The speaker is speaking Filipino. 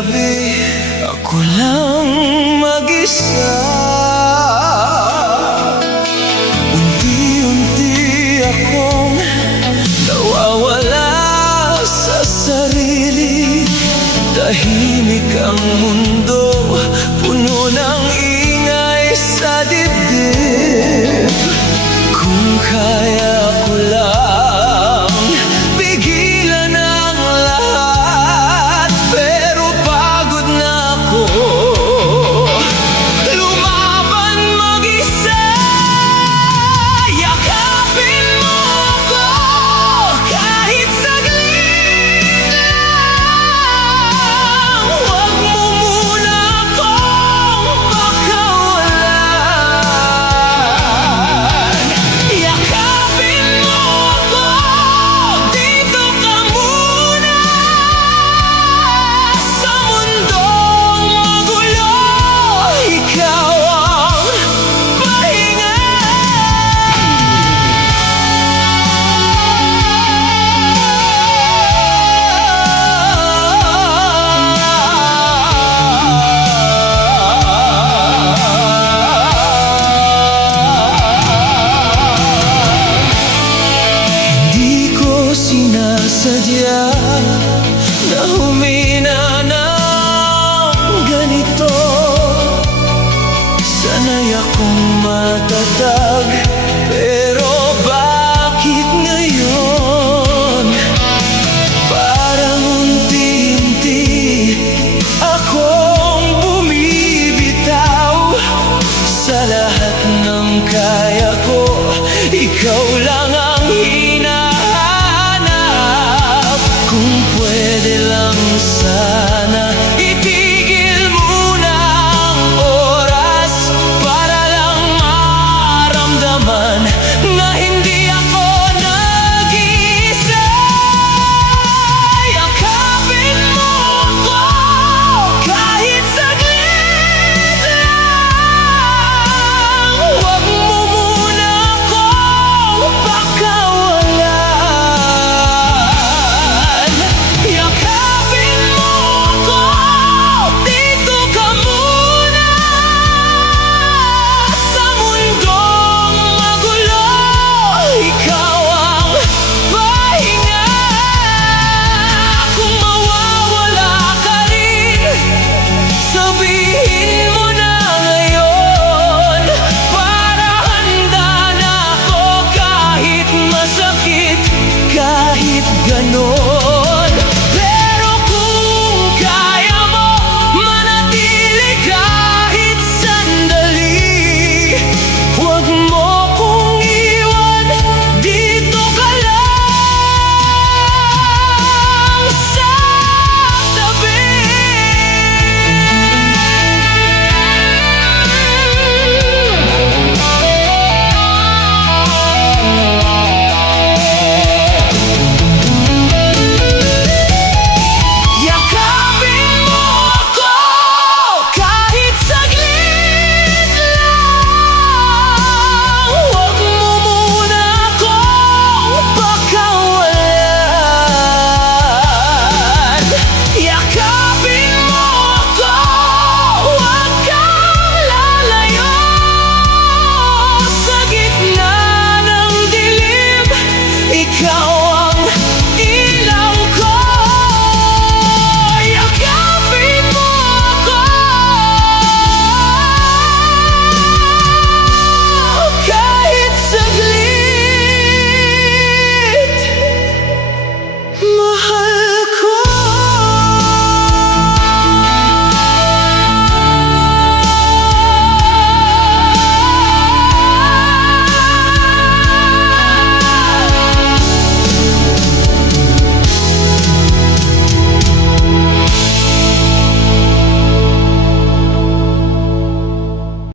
gabi ako lang mag-isa. Unti-unti akong nawawala sa sarili. Tahimik ang mundo, puno ng ingay sa dibdib. Kung kaya ko lang pigilan ang lahat, pero pagod na ako lumaban mag-isa. Yakapin mo ako kahit saglit lang. Huwag mo muna akong pakawalan. Yakapin mo ako, dito ka muna sa mundong magulo. Ikaw ang pahinga. Hindi ko sinasadya na humina ng ganito. Sanay akong matatag